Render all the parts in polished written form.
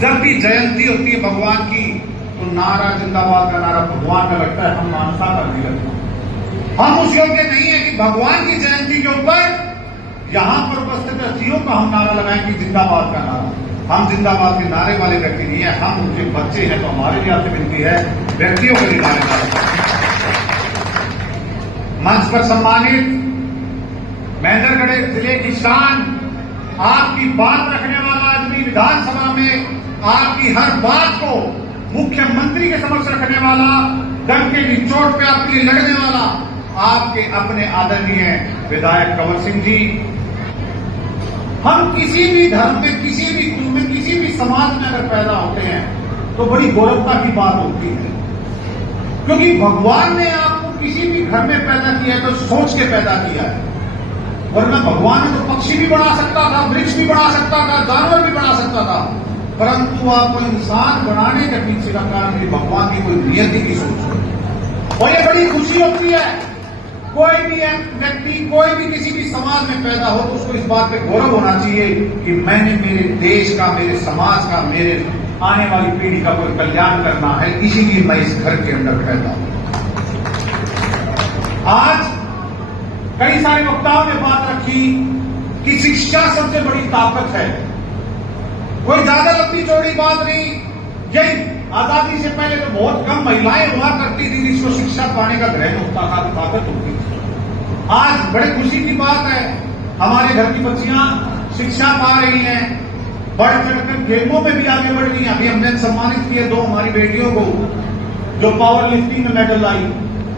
जब भी जयंती होती है भगवान की तो नारा जिंदाबाद का नारा भगवान का लगता है, हम मानसा का नहीं लगता। हम उस योग्य नहीं है कि भगवान की जयंती के ऊपर यहां पर उपस्थित हस्तियों का हम नारा लगाएं कि जिंदाबाद का नारा। हम जिंदाबाद के नारे वाले व्यक्ति नहीं है, हम उनके बच्चे हैं। तो हमारे लिए आपसे विनती है, व्यक्तियों के लिए नारे डालें। मंच पर सम्मानित महेंद्रगढ़ जिले की शान, आपकी बात रखने वाला आदमी, विधानसभा में आपकी हर बात को मुख्यमंत्री के समक्ष रखने वाला, डंके की चोट पे आपके लिए लड़ने वाला, आपके अपने आदरणीय विधायक कंवर सिंह जी। हम किसी भी धर्म में, किसी भी कुल में, किसी भी समाज में अगर पैदा होते हैं तो बड़ी गौरवता की बात होती है, क्योंकि भगवान ने आपको किसी भी घर में पैदा किया है तो सोच के पैदा किया है। वरना भगवान ने तो पक्षी भी बना सकता था, वृक्ष भी बना सकता था, जानवर भी बना सकता था, परंतु आपको इंसान बनाने के पीछे का कारण भगवान की कोई नियति की सोच है। और ये बड़ी खुशी होती है, कोई भी व्यक्ति, कोई भी किसी भी समाज में पैदा हो तो उसको इस बात पे गौरव होना चाहिए कि मैंने मेरे देश का, मेरे समाज का, मेरे आने वाली पीढ़ी का कोई कल्याण करना है, इसीलिए मैं इस घर के अंदर पैदा हूं। आज कई सारे वक्ताओं ने बात रखी कि शिक्षा सबसे बड़ी ताकत है। कोई ज्यादा लंबी चौड़ी बात नहीं। यही आजादी से पहले तो बहुत कम महिलाएं हुआ करती थी जिसको शिक्षा पाने का ग्रहण होता था, ताकत होती थी। आज बड़े खुशी की बात है, हमारे घर की बच्चियां शिक्षा पा रही हैं, बढ़ चढ़कर खेलों में भी आगे बढ़ रही हैं। अभी हमने सम्मानित किए 2 हमारी बेटियों को जो पावर लिफ्टिंग में मेडल लाई।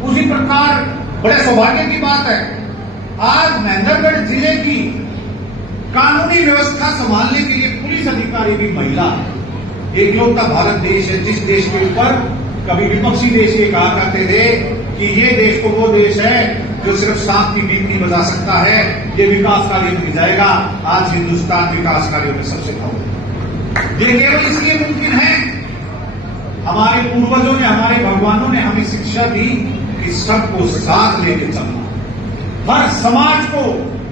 उसी प्रकार बड़े सौभाग्य की बात है, आज महेंद्रगढ़ जिले की कानूनी व्यवस्था संभालने के लिए पुलिस अधिकारी भी महिला है। एकलौता भारत देश है जिस देश के ऊपर कभी विपक्षी देश ये कहा करते थे कि ये देश को वो देश है जो सिर्फ सांप की बीप नहीं बजा सकता है, ये विकास कार्य में जाएगा। आज हिंदुस्तान विकास कार्यों में सबसे कम। ये केवल इसलिए मुमकिन है, हमारे पूर्वजों ने, हमारे भगवानों ने हमें शिक्षा दी कि सबको साथ लेके चलना, हर समाज को,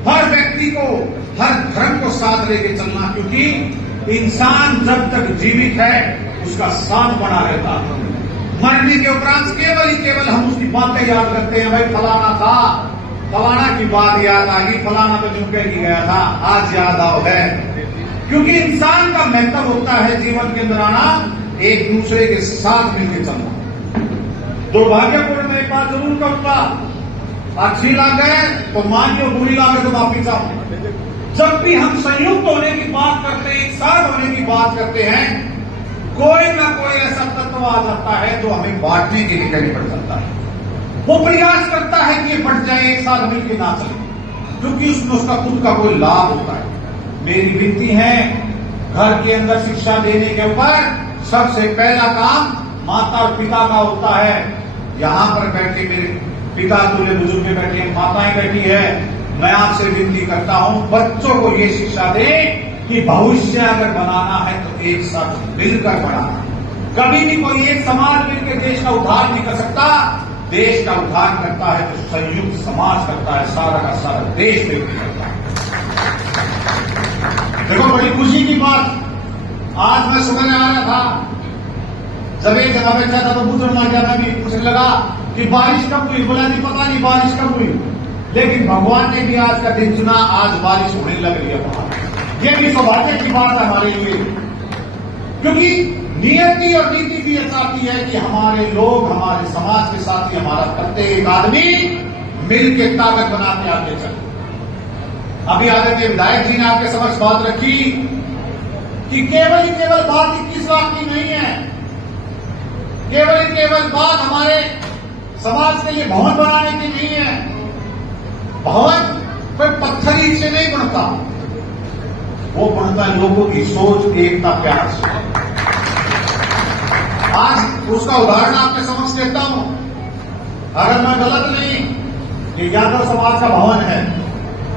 हर व्यक्ति को, हर धर्म को साथ लेके चलना, क्योंकि इंसान जब तक जीवित है उसका साथ बना रहता है। मरने के उपरांत केवल हम उसकी बातें याद करते हैं, भाई फलाना था, फलाना की बात याद आ गई, फलाना तो यूं कह के गया था, आज याद आओ है। क्योंकि इंसान का महत्व होता है जीवन के अंदर आना, एक दूसरे के साथ मिलकर चलना। दुर्भाग्यपूर्ण मैं एक बात जरूर कहूंगा, अच्छी लागे तो मानिए, बुरी लागे तो माफी चाहूं। जब भी हम संयुक्त होने की बात करते हैं, एक साथ होने की बात करते हैं, कोई ना कोई ऐसा तत्व आ जाता है जो हमें बांटने के लिए कहीं पड़ जाता है। वो प्रयास करता है कि ये बढ़ जाए, एक साथ मिलकर ना चले, क्योंकि उसमें उसका खुद का कोई लाभ होता है। मेरी विनती है, घर के अंदर शिक्षा देने के ऊपर सबसे पहला काम माता और पिता का होता है। यहां पर बैठे मेरे पिता तुल्य बुजुर्ग बैठे हैं, माताएं बैठी है, मैं आपसे विनती करता हूं बच्चों को ये शिक्षा दें कि भविष्य अगर बनाना है तो एक साथ मिलकर बनाना। कभी भी कोई एक समाज मिलकर देश का उद्धार नहीं कर सकता। देश का उद्धार करता है तो संयुक्त समाज करता है, सारा का सारा देश मिलकर करता है। देखो बड़ी खुशी की बात, आज मैं सुबह आ रहा था, जब एक जगह बैठा था तो बुजुर्ग आ गया, मैं भी पूछने लगा कि बारिश कब हुई, बोला नहीं पता नहीं बारिश कब हुई, लेकिन भगवान ने भी आज का दिन चुना, आज बारिश होने लग रही है बाहर। यह भी सौभाग्य की बात है हमारे लिए, क्योंकि नियति और नीति भी ये चाहती है कि हमारे लोग, हमारे समाज के साथ ही हमारा प्रत्येक आदमी मिलकर ताकत बना के आगे चले। अभी आदरणीय विधायक जी ने आपके समक्ष बात रखी कि केवल बात 21 लाख की नहीं है, केवल बात हमारे समाज के लिए भवन बनाने की नहीं है। भवन कोई पत्थर ईंट से नहीं बनता, वो बनता है लोगों की सोच, एकता, प्यार से। आज उसका उदाहरण आपके समक्ष देता हूं, अगर मैं गलत नहीं, ये यादव समाज का भवन है,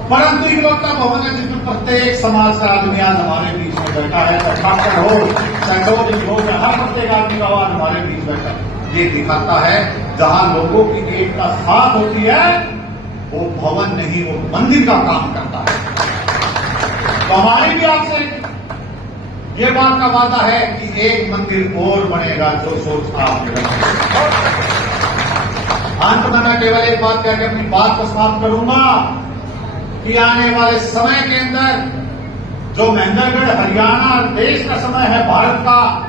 परंतु इकलौता भवन है जिसमें प्रत्येक समाज का आदमी आज हमारे बीच में बैठा है, चाहे ठाकर हो, चाहे डोगरी हो, चाहे हर प्रत्येक आदमी का आवाज हमारे बीच बैठा है। ये दिखाता है जहां लोगों की एकता साथ होती है, वो भवन नहीं, वो मंदिर का काम करता है। तो हमारी भी आपसे ये बात का वादा है कि एक मंदिर और बनेगा, जो सोच आपने रखी। अंत में मैं केवल एक बात कह के अपनी बात को समाप्त करूंगा कि आने वाले समय के अंदर जो महेंद्रगढ़ हरियाणा देश का समय है, भारत का,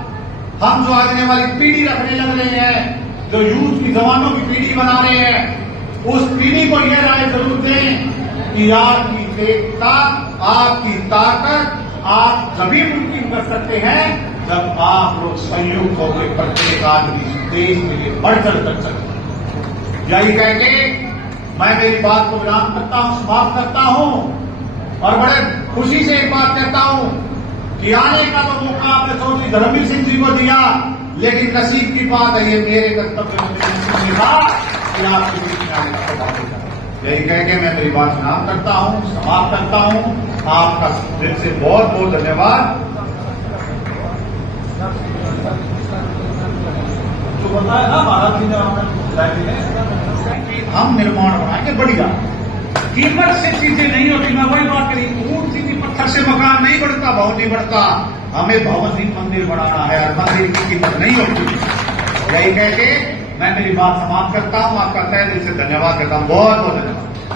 हम जो आने वाली पीढ़ी रखने लग रहे हैं, जो यूथ की जवानों की पीढ़ी बना रहे हैं, उस पीढ़ी को यह राय जरूर दें कि आपकी एकता, आपकी ताकत आप तभी मुमकिन कर सकते हैं जब आप लोग संयुक्त होकर प्रत्येक आदमी देश के लिए बढ़-चढ़ कर सकते हैं। यही कह के मैं मेरी बात को विराम करता हूं, समाप्त करता हूं और बड़े खुशी से एक बात कहता हूं कि आने का तो मौका आपने चौधरी धर्मवीर सिंह जी को दिया, लेकिन नसीब की बात है, ये मेरे कर्तव्य में था कि आपके बीच में आने का सौभाग्य था। यही कह के मैं मेरी बात विराम करता हूं, समाप्त करता हूं। आपका दिल से बहुत बहुत धन्यवाद। जो बताया ना महाराज जी ने कि हम निर्माण बनाएंगे बढ़िया, कीमत से चीजें नहीं होती। मैं वही बात करी, ऊंट सीधी पत्थर से मकान नहीं बढ़ता, भवन नहीं बढ़ता। हमें भवन ही मंदिर बनाना है और मंदिर की कीमत नहीं होती। यही कह के मैं मेरी बात समाप्त करता हूं। आपका तहे दिल से धन्यवाद करता हूं। बहुत बहुत धन्यवाद।